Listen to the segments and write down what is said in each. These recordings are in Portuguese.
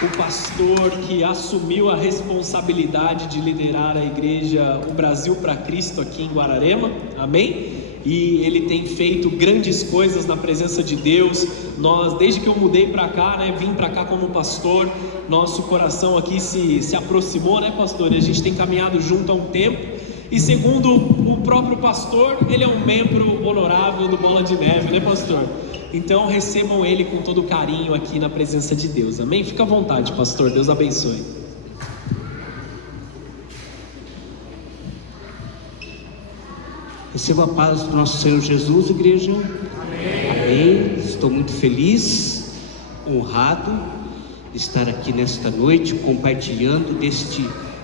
o pastor que assumiu a responsabilidade de liderar a igreja O Brasil para Cristo aqui em Guararema, amém? E ele tem feito grandes coisas na presença de Deus. Nós, desde que eu mudei para cá, vim para cá como pastor, nosso coração aqui se aproximou, pastor? E a gente tem caminhado junto há um tempo. E segundo o próprio pastor, ele é um membro honorável do Bola de Neve, pastor? Então recebam ele com todo carinho aqui na presença de Deus, amém? Fica à vontade, pastor, Deus abençoe. Receba a paz do nosso Senhor Jesus, igreja. Amém. Amém. Estou muito feliz, honrado de estar aqui nesta noite compartilhando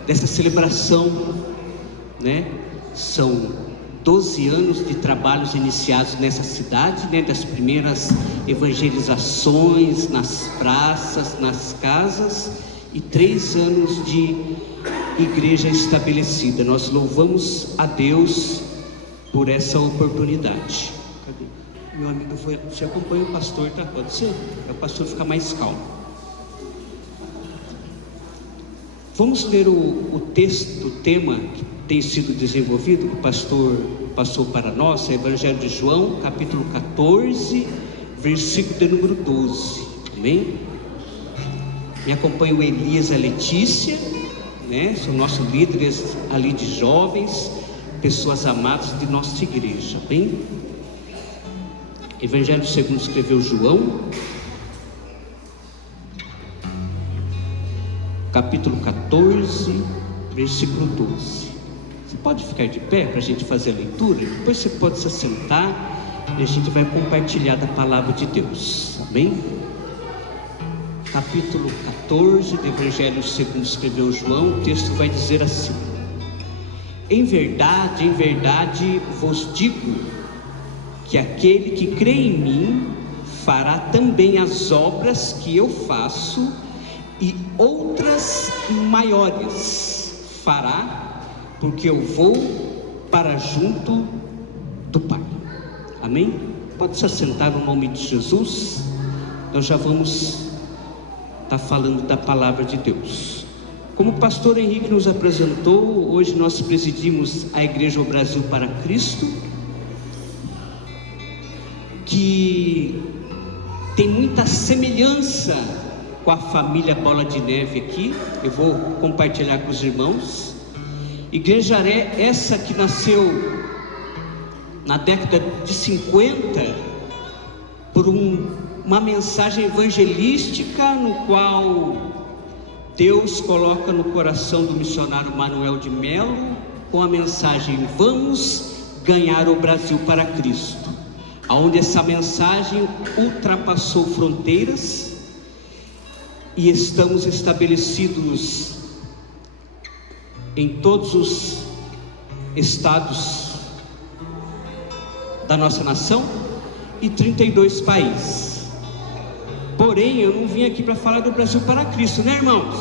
dessa celebração, São 12 anos de trabalhos iniciados nessa cidade, das primeiras evangelizações nas praças, nas casas, e 3 anos de igreja estabelecida. Nós louvamos a Deus por essa oportunidade. Cadê? Meu amigo, você acompanha o pastor, tá? Pode ser? Para o pastor ficar mais calmo. Vamos ler o texto, o tema que tem sido desenvolvido, que o pastor passou para nós, é Evangelho de João, capítulo 14, versículo de número 12, amém? Me acompanha o Elias e a Letícia, são nossos líderes ali de jovens, pessoas amadas de nossa igreja, amém? Evangelho segundo escreveu João, capítulo 14, versículo 12. Você pode ficar de pé para a gente fazer a leitura? Depois você pode se assentar e a gente vai compartilhar da palavra de Deus, amém? Capítulo 14 do Evangelho segundo escreveu João, o texto vai dizer assim: em verdade vos digo que aquele que crê em mim fará também as obras que eu faço, e outras maiores fará, porque eu vou para junto do Pai, amém? Pode se assentar no nome de Jesus. Nós já vamos estar falando da palavra de Deus. Como o pastor Henrique nos apresentou, hoje nós presidimos a Igreja O Brasil para Cristo, que tem muita semelhança com a família Bola de Neve aqui. Eu vou compartilhar com os irmãos. Igrejaré, essa que nasceu na década de 50 por uma mensagem evangelística, no qual Deus coloca no coração do missionário Manuel de Melo, com a mensagem: vamos ganhar o Brasil para Cristo, onde essa mensagem ultrapassou fronteiras, e estamos estabelecidos em todos os estados da nossa nação e 32 países. Porém, eu não vim aqui para falar do Brasil para Cristo, irmãos?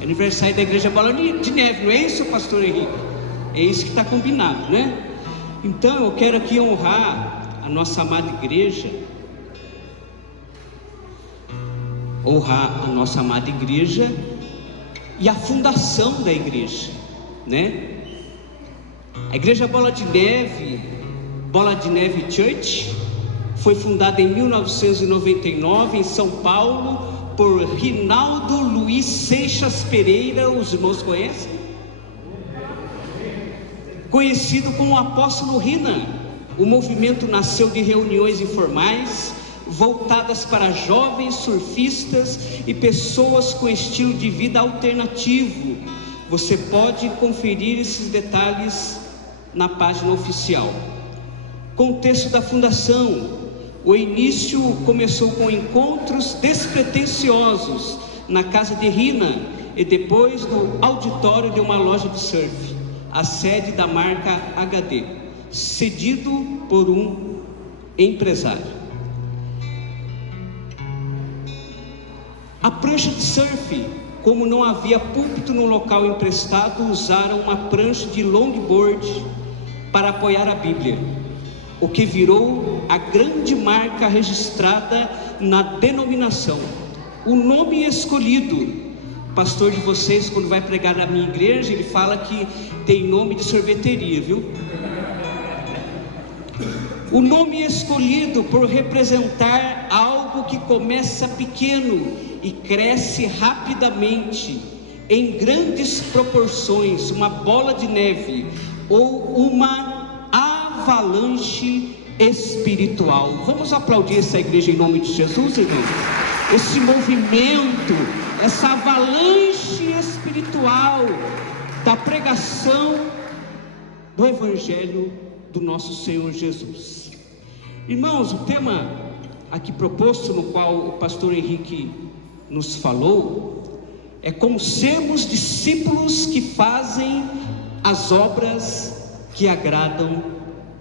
É aniversário da Igreja Bola de Neve, não é isso, pastor Henrique? É isso que está combinado, Então eu quero aqui honrar a nossa amada igreja, e a fundação da igreja, A Igreja Bola de Neve Church, foi fundada em 1999 em São Paulo por Rinaldo Luiz Seixas Pereira. Os irmãos conhecem? Conhecido como o apóstolo Rina. O movimento nasceu de reuniões informais voltadas para jovens surfistas e pessoas com estilo de vida alternativo. Você pode conferir esses detalhes na página oficial. Contexto da fundação: o início começou com encontros despretensiosos na casa de Rina e depois no auditório de uma loja de surf, a sede da marca HD, cedido por um empresário. A prancha de surf, como não havia púlpito no local emprestado, usaram uma prancha de longboard para apoiar a Bíblia, o que virou a grande marca registrada na denominação. o nome escolhido. O pastor de vocês, quando vai pregar na minha igreja, ele fala que tem nome de sorveteria, viu? O nome escolhido por representar algo que começa pequeno e cresce rapidamente, em grandes proporções, uma bola de neve ou uma avalanche espiritual. Vamos aplaudir essa igreja em nome de Jesus, irmãos? Esse movimento, essa avalanche espiritual da pregação do Evangelho do nosso Senhor Jesus. Irmãos, o tema aqui proposto, no qual o pastor Henrique nos falou, é como sermos discípulos que fazem as obras que agradam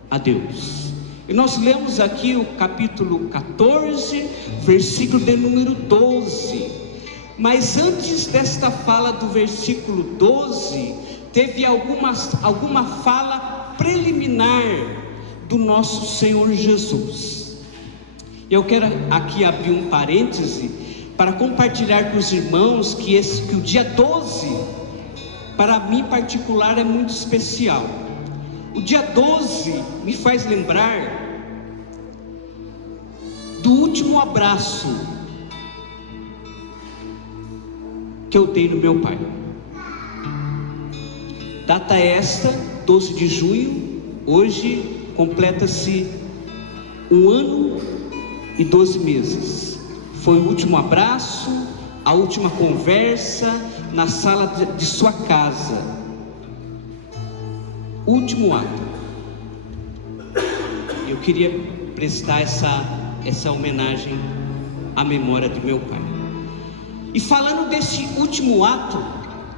a Deus. E nós lemos aqui o capítulo 14, versículo de número 12. Mas antes desta fala do versículo 12, teve alguma fala preliminar do nosso Senhor Jesus. Eu quero aqui abrir um parêntese para compartilhar com os irmãos que o dia 12, para mim em particular, é muito especial. O dia 12 me faz lembrar do último abraço que eu dei no meu pai. Data esta, 12 de junho, hoje completa-se 1 ano e 12 meses. Foi o último abraço, a última conversa na sala de sua casa. Último ato. Eu queria prestar essa homenagem à memória de meu pai. E falando desse último ato,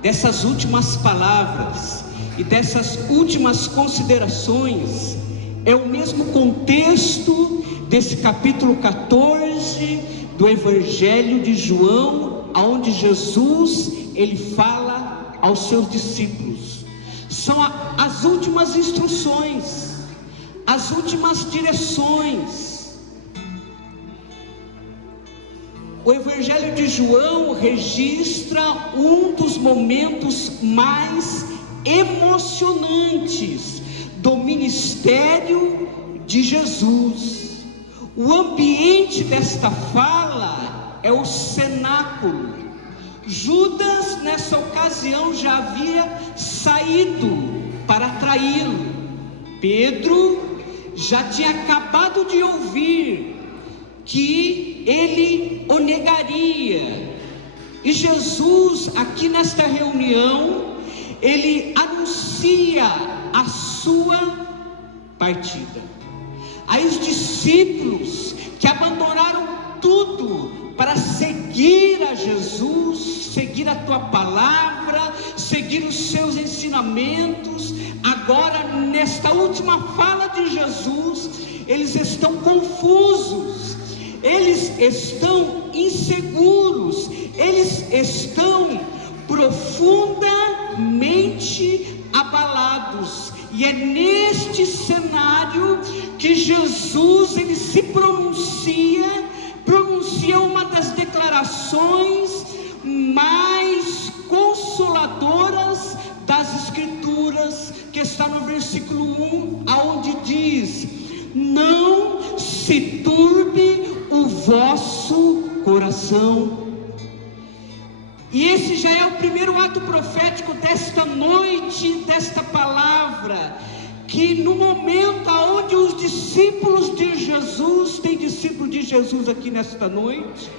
dessas últimas palavras e dessas últimas considerações, é o mesmo contexto desse capítulo 14 do Evangelho de João, onde Jesus ele fala aos seus discípulos. São as últimas instruções, as últimas direções. O Evangelho de João registra um dos momentos mais emocionantes do ministério de Jesus. O ambiente desta fala é o cenáculo. Judas nessa ocasião já havia saído para traí-lo. Pedro já tinha acabado de ouvir que ele o negaria. E Jesus, aqui nesta reunião, ele anuncia a sua partida. Aí os discípulos que abandonaram tudo para seguir a Jesus, seguir a tua palavra, seguir os seus ensinamentos, agora nesta última fala de Jesus, eles estão confusos, eles estão inseguros, eles estão profundamente abalados. E é neste cenário que Jesus ele se pronuncia uma das declarações mais consoladoras das Escrituras, que está no versículo 1, aonde diz: não se turbe o vosso coração. E esse já é o primeiro ato profético desta noite, desta palavra, que no momento onde os discípulos de Jesus, tem discípulo de Jesus aqui nesta noite,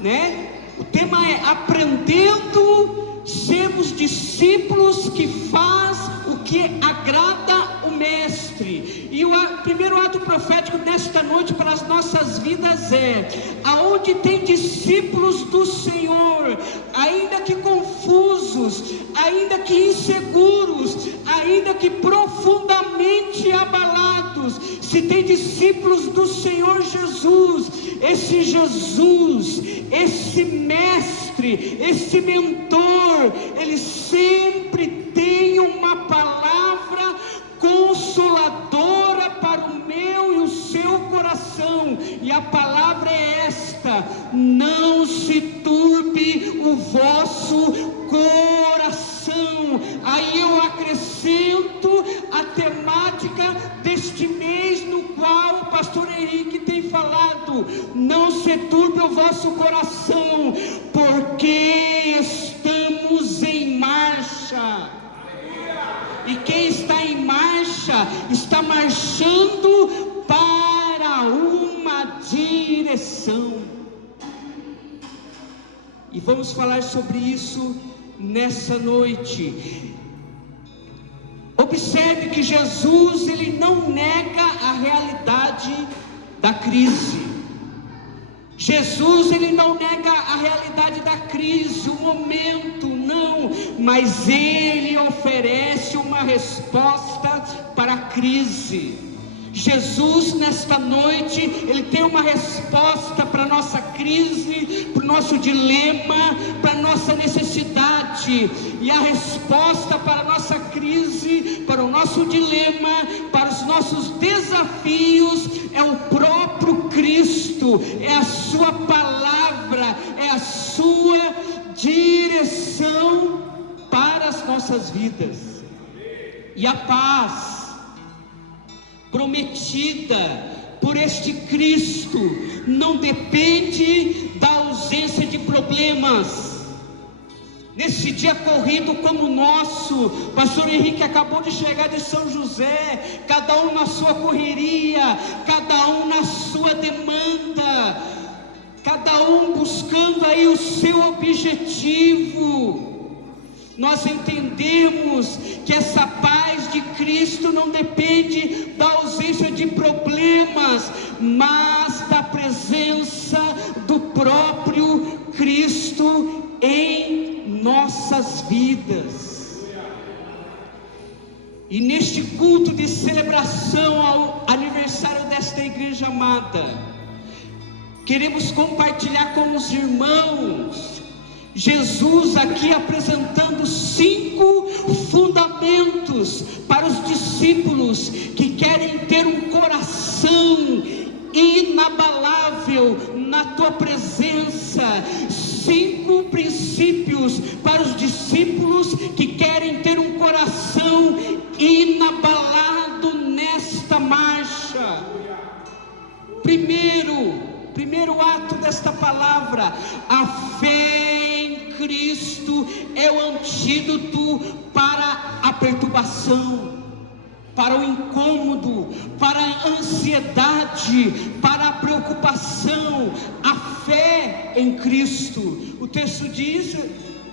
né? O tema é aprendendo sermos discípulos que faz o que agrada o Mestre. E o primeiro ato profético desta noite para as nossas vidas é: aonde tem discípulos do Senhor, ainda que confusos, ainda que inseguros, ainda que profundamente abalados, se tem discípulos do Senhor Jesus, esse Mestre, esse mentor, ele sempre tem uma palavra consoladora para o meu e o seu coração, e a palavra é esta: não se turbe o vosso coração. Aí eu acrescento a temática deste mês, no qual o pastor Henrique tem falado: não se turbe o vosso coração, porque estamos em marcha. E quem está em marcha, está marchando para uma direção. E vamos falar sobre isso nessa noite. Observe que Jesus, ele não nega a realidade da crise. Jesus, ele não nega a realidade da crise, o momento, não, mas ele oferece uma resposta para a crise. Jesus, nesta noite, ele tem uma resposta para a nossa crise, para o nosso dilema, para a nossa necessidade. E a resposta para a nossa crise, para o nosso dilema, para os nossos desafios, é o próprio Cristo, é a sua palavra, é a sua direção para as nossas vidas. E a paz prometida por este Cristo não depende da ausência de problemas. Nesse dia corrido como o nosso, pastor Henrique acabou de chegar de São José, cada um na sua correria, cada um na sua demanda, cada um buscando aí o seu objetivo. Nós entendemos que essa paz de Cristo não depende da ausência de problemas, mas da presença do próprio Cristo em nossas vidas. E neste culto de celebração ao aniversário desta igreja amada, queremos compartilhar com os irmãos Jesus aqui apresentando 5 fundamentos para os discípulos que querem ter um coração inabalável na tua presença. 5 princípios para os discípulos que querem ter um coração inabalado nesta marcha. Primeiro ato desta palavra: a fé em Cristo é o antídoto para a perturbação, para o incômodo, para a ansiedade, para a preocupação. A fé em Cristo. O texto diz,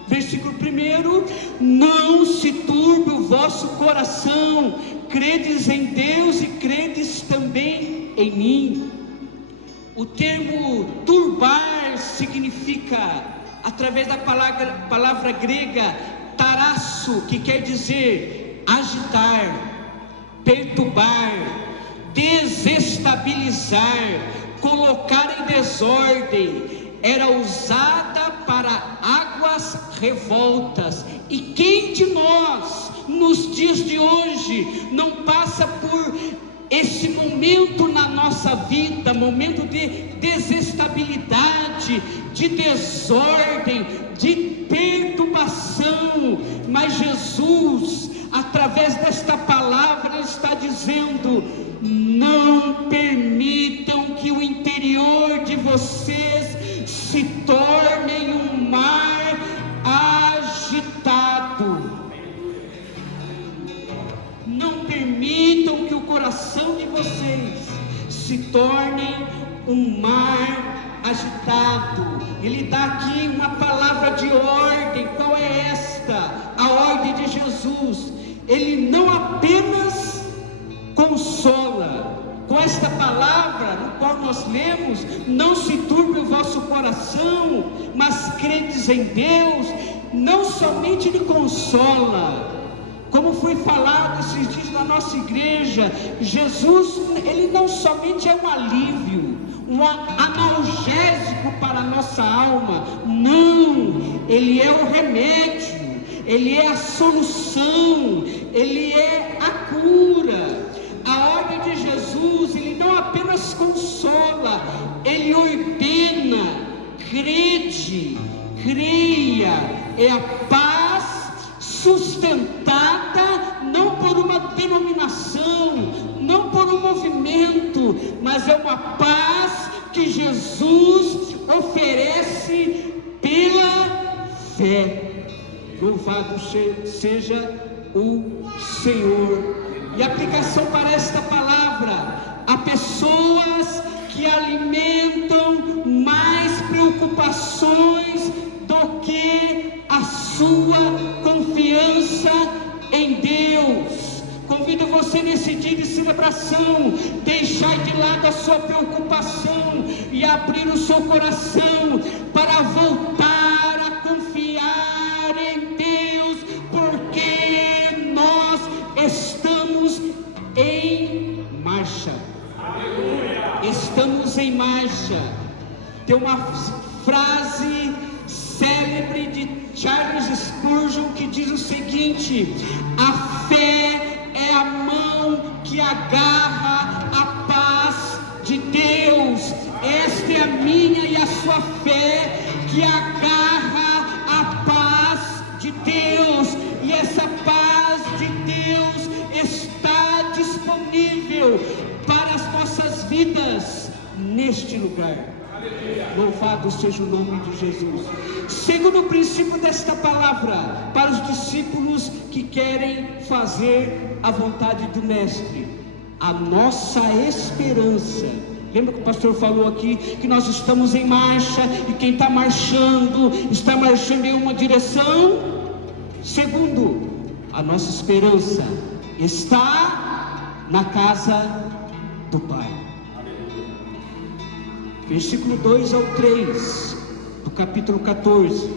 versículo 1: não se turbe o vosso coração, credes em Deus e credes também em mim. O termo turbar significa, através da palavra grega tarasso, que quer dizer agitar, perturbar, desestabilizar, colocar em desordem. Era usada para águas revoltas. E quem de nós, nos dias de hoje, não passa por esse momento na nossa vida, momento de desestabilidade, de desordem, de perturbação? Mas Jesus, através desta palavra, está dizendo: não permitam que o interior de vocês se torne um mar agitado. Não permitam que o coração de vocês se torne um mar agitado. Ele dá aqui uma palavra de ordem. Qual é esta? A ordem de Jesus. Ele não apenas consola. Com esta palavra, no qual nós lemos, não se turbe o vosso coração, mas credes em Deus. Não somente Ele consola, como foi falado esses dias na nossa igreja, Jesus, Ele não somente é um alívio, um analgésico para a nossa alma. Não, Ele é o remédio, Ele é a solução, Ele é a cura. A ordem de Jesus, Ele não apenas consola, Ele ordena: crede acredite, creia, é a paz sustentada não por uma denominação, não por um movimento, mas é uma paz que Jesus oferece pela fé. Louvado seja o Senhor. E a aplicação para esta palavra: há pessoas que alimentam mais preocupações do que a sua confiança em Deus. Convido você nesse dia de celebração, deixar de lado a sua preocupação e abrir o seu coração para voltar a confiar em Deus, porque nós estamos em marcha. Estamos em marcha. Tem uma frase célebre de Charles Spurgeon que diz o seguinte: a fé é a mão que agarra a paz de Deus. Esta é a minha e a sua fé que agarra a paz de Deus, e essa paz de Deus está disponível para as nossas vidas neste lugar. Louvado seja o nome de Jesus. Segundo princípio desta palavra para os discípulos que querem fazer a vontade do Mestre: a nossa esperança. Lembra que o pastor falou aqui que nós estamos em marcha, e quem está marchando em uma direção. Segundo, a nossa esperança está na casa do Pai. Versículo 2 ao 3 do capítulo 14: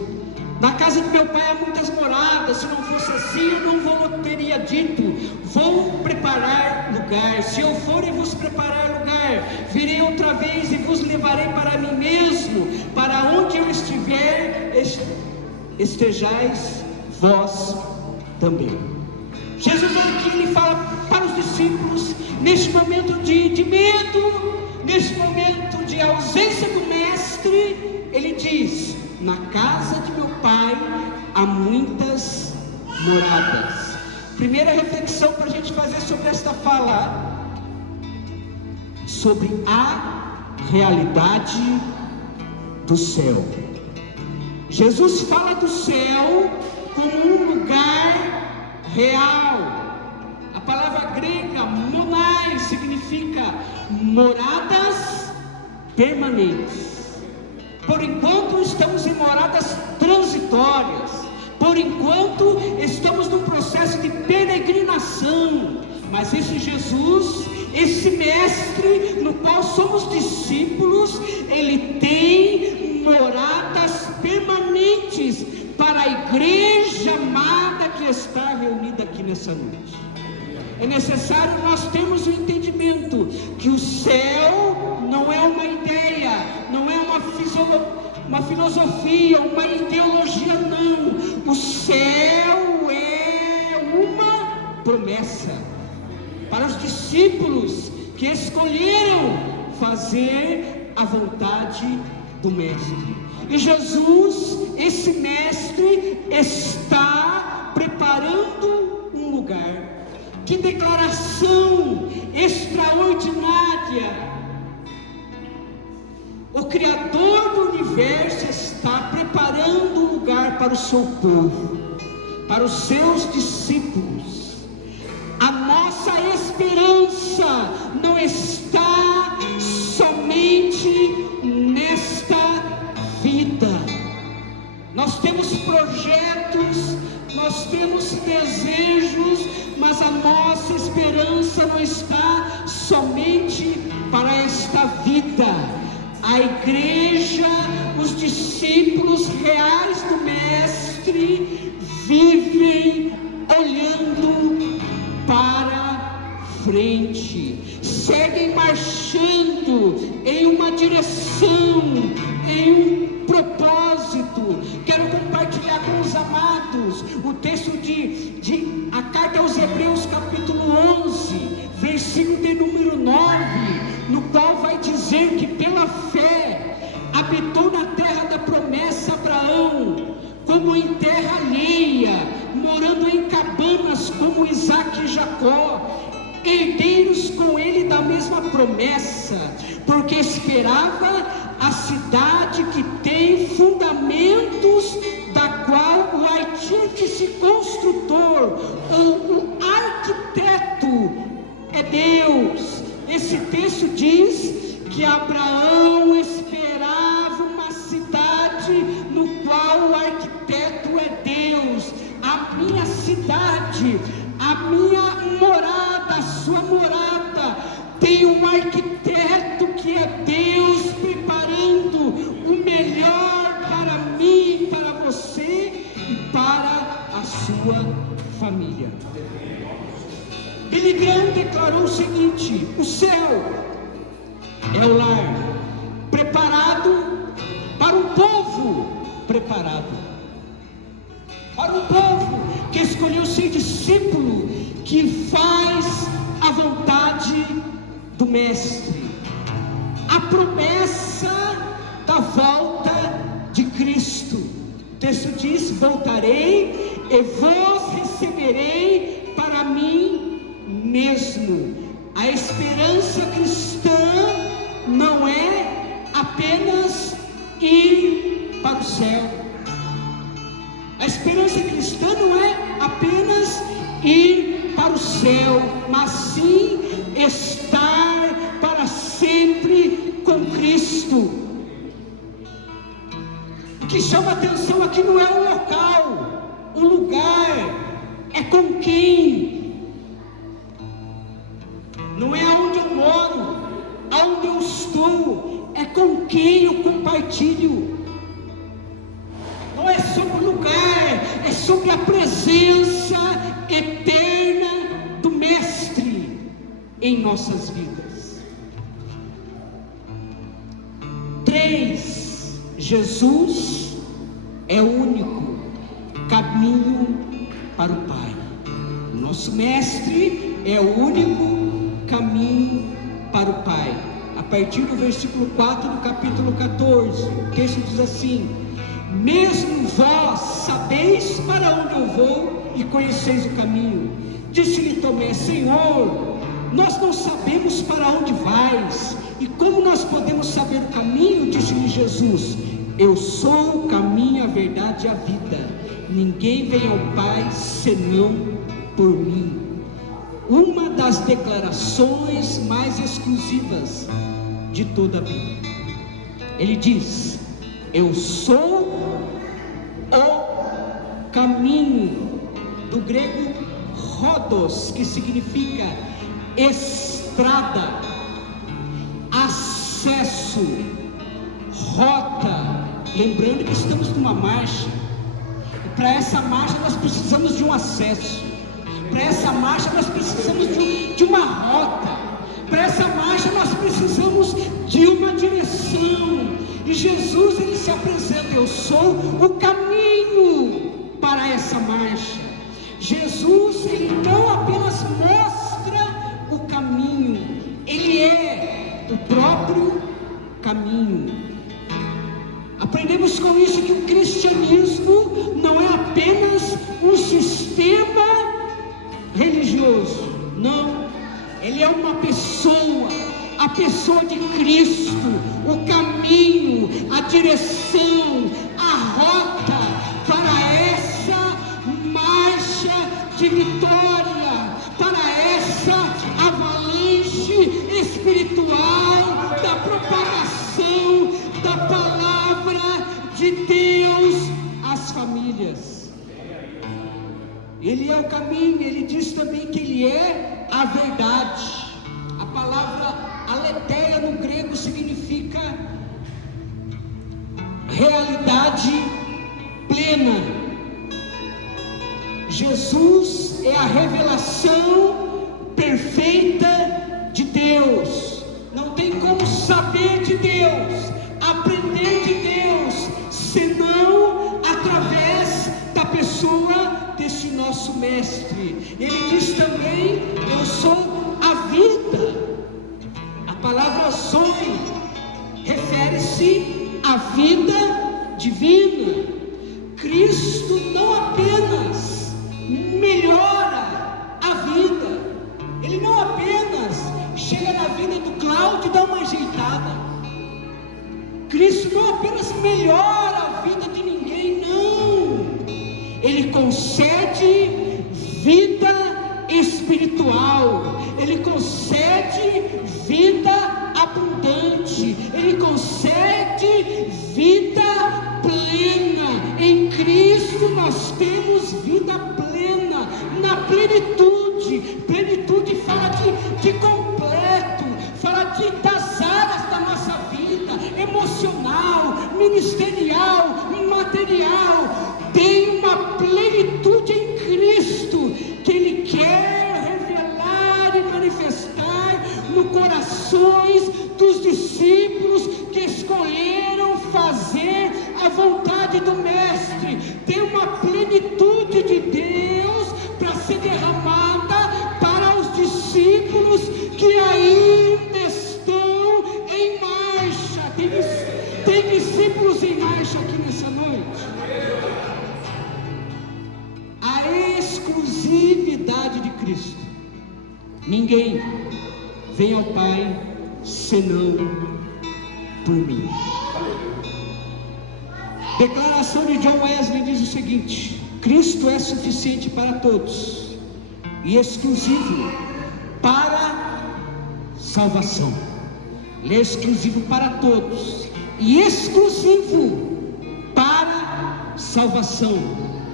na casa de meu pai há muitas moradas, se não fosse assim eu não teria dito, vou preparar lugar. Se eu for e vos preparar lugar, virei outra vez e vos levarei para mim mesmo, para onde eu estiver, estejais vós também. Jesus aqui, ele fala para os discípulos, neste momento de medo, neste momento de ausência do Mestre, ele diz: na casa de meu pai há muitas moradas. Primeira reflexão para a gente fazer sobre esta fala: sobre a realidade do céu. Jesus fala do céu como um lugar real. A palavra grega monai significa moradas permanentes. Por enquanto estamos em moradas transitórias, por enquanto estamos num processo de peregrinação, mas esse Jesus, esse Mestre no qual somos discípulos, ele tem moradas permanentes para a igreja amada que está reunida aqui nessa noite. É necessário nós termos o entendimento que o céu não é uma ideia, não é uma filosofia, uma ideologia, não. O céu é uma promessa para os discípulos que escolheram fazer a vontade do Mestre. E Jesus, esse Mestre, está preparando um lugar. Que declaração extraordinária! O Criador do universo está preparando um lugar para o seu povo, para os seus discípulos. A nossa esperança não está somente nesta vida. Nós temos projetos, nós temos desejos, mas a nossa esperança não está somente para esta vida. A igreja, os discípulos reais do Mestre vivem olhando para frente, seguem marchando em uma direção, em um propósito. Quero compartilhar com os amados o texto de a carta aos Hebreus, capítulo 11, versículo de número 9, no qual vai dizer que pela fé habitou na terra da promessa como em terra alheia, morando em cabanas como Isaac e Jacó, herdeiros com ele da mesma promessa, porque esperava a cidade que tem fundamentos, da qual o artífice construtor, ou o arquiteto, é Deus. Esse texto diz que Abraão esperava uma cidade no qual o arquiteto é Deus. A minha cidade, a minha morada, a sua morada, tem um arquiteto que é Deus, preparando o melhor para mim, para você e para a sua família. Billy Graham declarou o seguinte: o céu é o lar preparado para um povo preparado, para um povo que escolheu ser discípulo, que faz a vontade do Mestre. A promessa da volta de Cristo. O texto diz: voltarei e vos receberei para mim mesmo. A esperança cristã não é apenas ir para o céu. A esperança cristã não é apenas ir para o céu, mas sim estar para sempre com Cristo. O que chama atenção aqui não é o local, o lugar, é com quem. Não é aonde eu moro, aonde eu estou, é com quem eu compartilho. Não é sobre o lugar, é sobre a presença eterna do Mestre em nossas vidas. 3. Jesus é o único caminho para o Pai. O nosso Mestre é o único caminho para o Pai. A partir do versículo 4 do capítulo 14, o texto diz assim: mesmo vós sabeis para onde eu vou e conheceis o caminho. Disse-lhe Tomé: Senhor, nós não sabemos para onde vais, e como nós podemos saber o caminho? Disse-lhe Jesus: eu sou o caminho, a verdade e a vida. Ninguém vem ao Pai senão por mim. Uma das declarações mais exclusivas de toda a Bíblia. Ele diz: eu sou o caminho, do grego rodos, que significa estrada, acesso, rota. Lembrando que estamos numa marcha, e para essa marcha nós precisamos de um acesso, para essa marcha nós precisamos de uma rota, para essa marcha nós precisamos de uma direção. E Jesus, ele se apresenta: eu sou o caminho para essa marcha. Jesus, ele não apenas mostra o caminho, ele é o próprio caminho. Aprendemos com isso que o cristianismo não é apenas um sistema religioso, não, ele é uma pessoa, a pessoa de Cristo, o caminho, a direção, a rota para essa marcha de vitória, para essa avalanche espiritual da propagação da palavra de Deus às famílias. Ele é o caminho. Ele diz também que ele é a verdade. A palavra aletheia no grego significa realidade plena. Jesus é a revelação perfeita de Deus. Não tem como saber de Deus, aprender de Deus, senão através da pessoa desse nosso Mestre. Ele diz também: eu sou a vida. A palavra zoe refere-se à vida divina. Cristo não apenas melhora a vida, Ele não apenas chega na vida do Cláudio e dá uma ajeitada. Cristo não apenas melhora a vida de ninguém, não. Ele concede vida espiritual, Ele concede vida abundante, Ele concede vida plena. Em Cristo nós temos vida plena, na plenitude. Plenitude fala de completo, fala das áreas da nossa vida, emocional, ministerial, material. Tem uma plenitude em Cristo que Ele quer revelar e manifestar no corações dos discípulos que escolheram fazer a vontade do Mestre. Tem uma plenitude de Deus para ser derramada para os discípulos que ainda estão em marcha. Tem discípulos em marcha aqui nessa noite. A exclusividade de Cristo. Ninguém vem ao Pai senão por mim. Declaração de John Wesley diz o seguinte: Cristo é suficiente para todos e exclusivo para salvação. Ele é exclusivo para todos e exclusivo para salvação,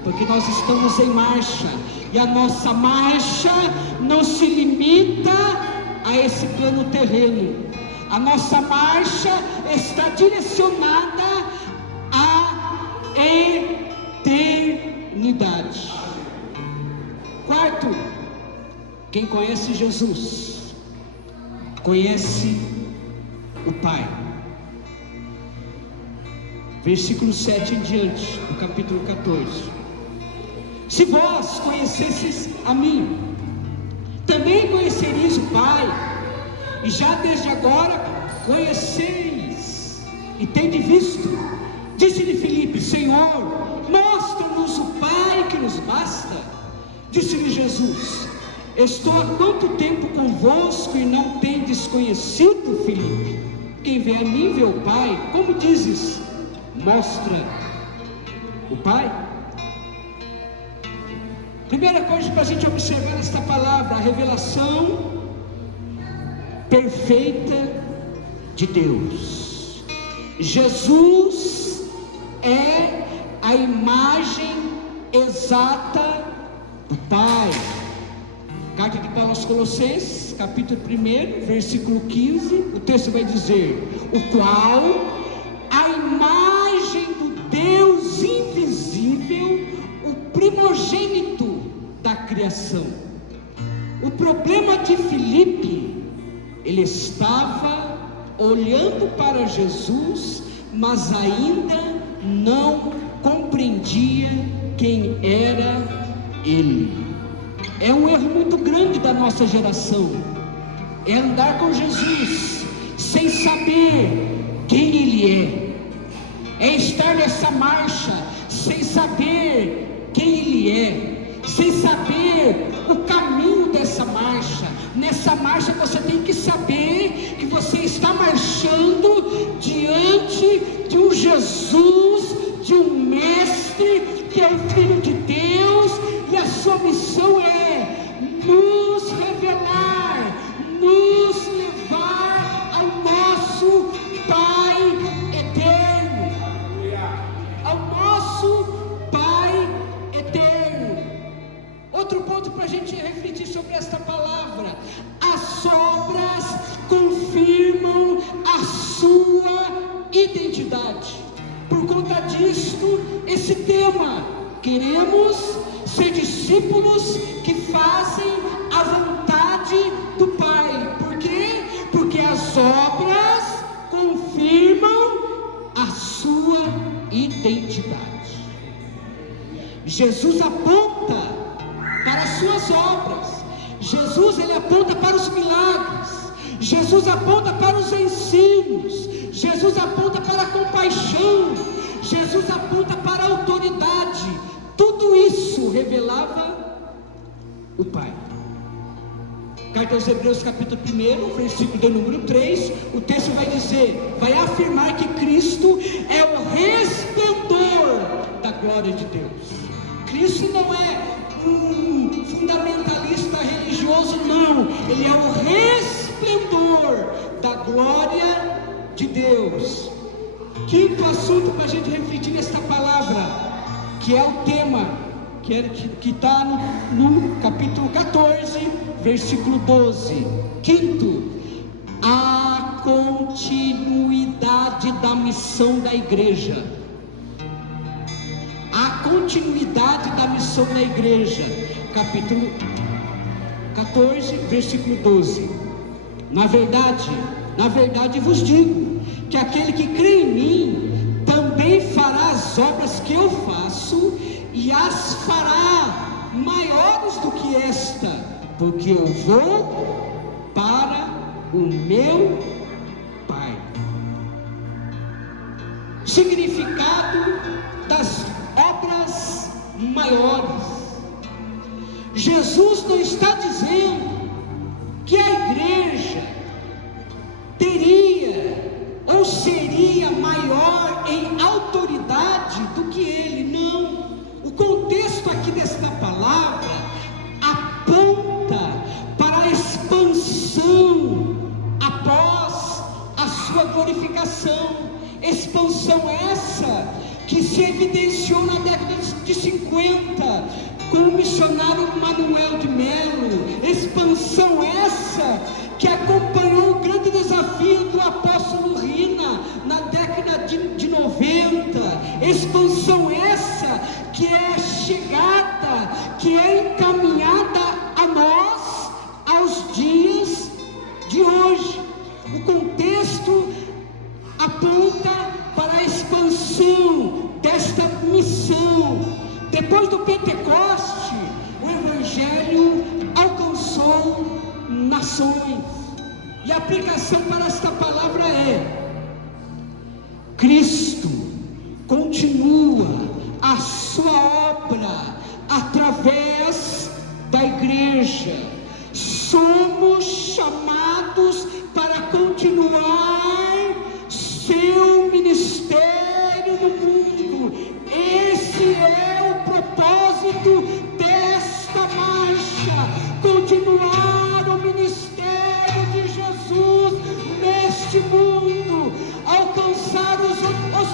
porque nós estamos em marcha, e a nossa marcha não se limita a esse plano terreno. A nossa marcha está direcionada à eternidade. Quarto, quem conhece Jesus conhece o Pai. Versículo 7 em diante, do capítulo 14. Se vós conhecesseis a mim, também conhecereis o Pai, e já desde agora conheceis e tendes visto. Disse-lhe Filipe: Senhor, mostra-nos o Pai, que nos basta. Disse-lhe Jesus: estou há quanto tempo convosco e não tendes conhecido, Filipe? Quem vê a mim vê o Pai. Como dizes, mostra o Pai? Primeira coisa para a gente observar nesta palavra: a revelação perfeita de Deus. Jesus é a imagem exata do Pai. Carta de Paulo aos Colossenses, capítulo 1, versículo 15, o texto vai dizer: o qual a imagem do Deus invisível, o primogênito da criação. O problema de Filipe, ele estava olhando para Jesus, mas ainda não compreendia quem era Ele. É um erro muito grande da nossa geração, é andar com Jesus sem saber quem Ele é estar nessa marcha sem saber quem Ele é, sem saber o caminho dessa marcha. Nessa marcha você tem que saber que você está marchando diante de um Jesus, de um Mestre, que é o Filho de Deus, e a sua missão é nos revelar, nos levar ao nosso Pai eterno, ao nosso Pai eterno. Outro ponto para a gente refletir sobre esta palavra: as obras confirmam a sua identidade. Por conta disto, esse tema: queremos ser discípulos que fazem a vontade do Pai. Por quê? Porque as obras confirmam a sua identidade. Jesus aponta para as suas obras. Jesus, ele aponta para os milagres. Jesus aponta para os ensinos. Jesus aponta para a compaixão. Jesus aponta para a autoridade. revelava o Pai. Carta aos Hebreus, capítulo 1, versículo de número 3, o texto vai dizer, vai afirmar que Cristo é o resplendor da glória de Deus. Cristo não é um fundamentalista religioso, não. Ele é o resplendor da glória de Deus. Quinto assunto para a gente refletir nesta palavra, que é o tema que está no capítulo 14, versículo 12. Quinto, a continuidade da missão da igreja. A continuidade da missão da igreja. Capítulo 14, versículo 12. Na verdade vos digo, que aquele que crê em mim, também fará as obras que eu faço, e as fará maiores do que esta, porque eu vou para o meu Pai. Significado das obras maiores. Jesus não está dizendo que a igreja teria ou seria maior em autoridade do que ele, não. O contexto aqui desta palavra aponta para a expansão após a sua glorificação. Expansão essa que se evidenciou na década de 50 com o missionário Manuel de Melo. Expansão essa que acompanhou o grande desafio do apóstolo Rina na década de 90. Expansão essa que é chegada, que é encaminhada a nós aos dias de hoje. O contexto aponta para a expansão desta missão. Depois do Pentecoste, o Evangelho alcançou nações. E a aplicação para esta palavra é: Cristo continua a sua obra através da igreja. Somos chamados para continuar seu ministério no mundo. Esse é o propósito desta marcha: continuar o ministério de Jesus neste mundo, alcançar os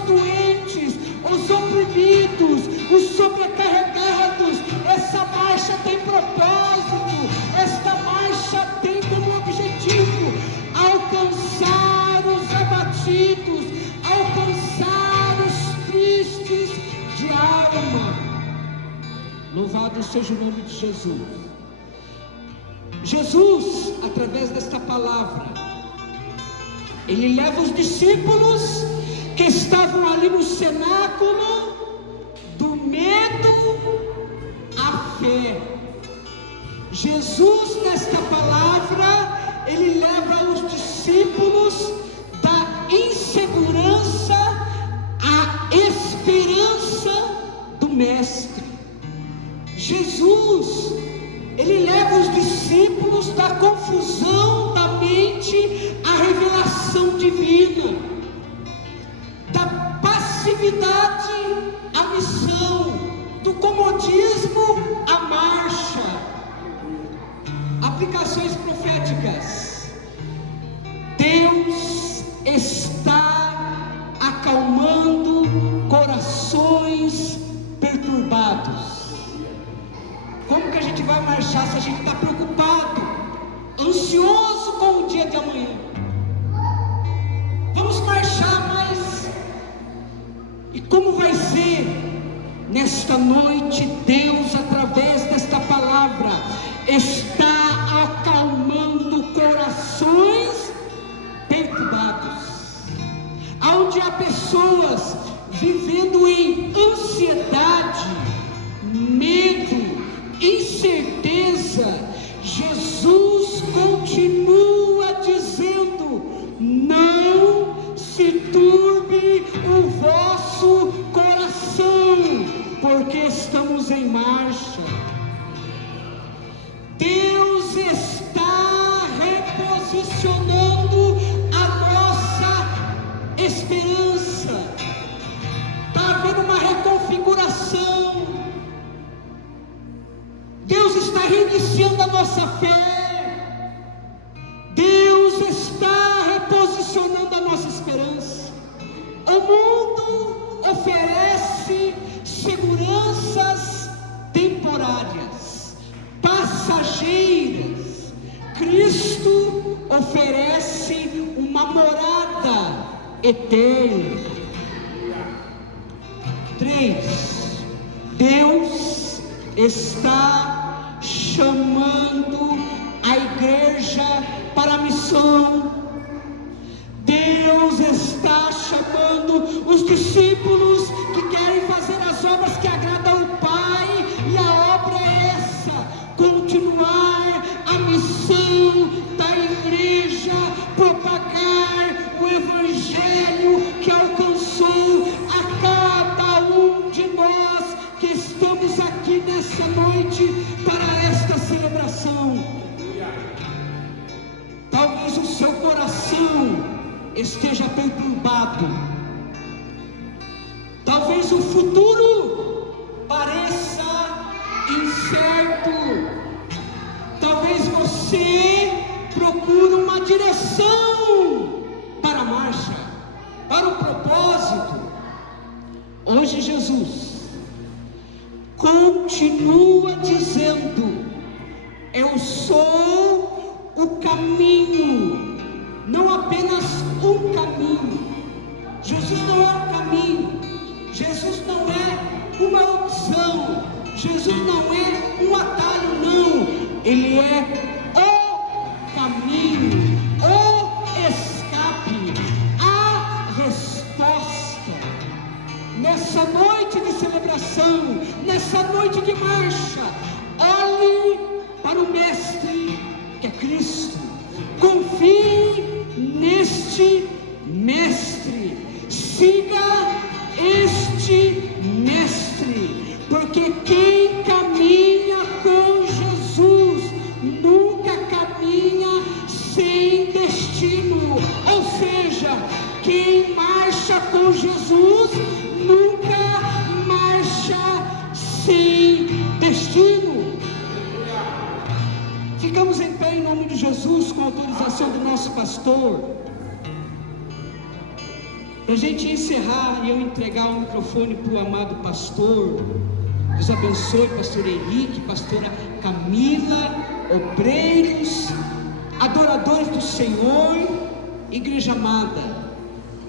doentes, os oprimidos, os sobrecarregados. Essa marcha tem propósito, esta marcha tem como objetivo alcançar os abatidos, alcançar os tristes de alma. Louvado seja o nome de Jesus. Jesus, através desta palavra, ele leva os discípulos que estavam ali no cenáculo do medo à fé. Jesus, nesta palavra, ele leva os discípulos da insegurança à esperança do Mestre. Jesus, ele leva os discípulos da confusão da mente à revelação divina, da passividade à missão, do comodismo à marcha. Aplicações proféticas. Deus está acalmando corações perturbados. Como que a gente vai marchar se a gente está preocupado, ansioso com o dia de amanhã? Vamos marchar, mas e como vai ser? Nesta noite, Deus, através desta palavra, está acalmando corações perturbados. Onde há pessoas vivendo em ansiedade, medo, incerteza, Jesus continua dizendo: não se turbe o vosso coração, porque porque estamos em marcha. Deus está reposicionando a nossa esperança. Está havendo uma reconfiguração. Deus está reiniciando a nossa fé. Deus está reposicionando a nossa esperança. O mundo oferece seguranças temporárias, passageiras. Cristo oferece uma morada eterna. 3. Deus está chamando a igreja para a missão. Deus está chamando os discípulos que querem fazer as obras que agradam ao Pai, e a obra é essa: continuar a missão da igreja, propagar o Evangelho que alcançou a cada um de nós que estamos aqui nessa noite para esta celebração. Talvez o seu coração esteja perturbado, talvez o futuro pareça incerto, talvez você procure uma direção para a marcha, para o propósito. Hoje Jesus continua dizendo: eu sou o caminho. Não apenas um caminho. Jesus não é um caminho. Jesus não é uma opção. Jesus não é um atalho, não. Ele é o caminho, o escape, a resposta. Nessa noite de celebração, nessa noite de marcha, olhe para o Mestre, que é Cristo. Confie neste Mestre, siga este Mestre, porque quem caminha com Jesus nunca caminha sem destino. Ou seja, quem marcha com Jesus nunca marcha sem destino. Ficamos em pé em nome de Jesus, com a autorização do nosso pastor, para a gente encerrar e eu entregar o microfone para o amado pastor. Deus abençoe, pastor Henrique, pastora Camila, obreiros, adoradores do Senhor, igreja amada.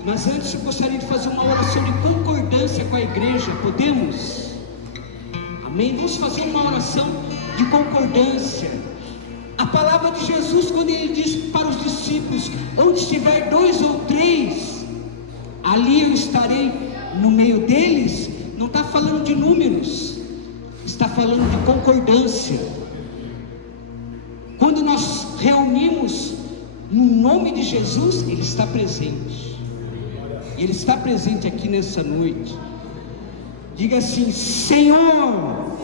Mas antes eu gostaria de fazer uma oração de concordância com a igreja. Podemos? Amém? Vamos fazer uma oração de concordância. A palavra de Jesus, quando ele diz para os discípulos: onde estiver 2 ou 3, ali eu estarei no meio deles, não está falando de números, está falando de concordância. Quando nós reunimos no nome de Jesus, Ele está presente. Ele está presente aqui nessa noite. Diga assim: Senhor,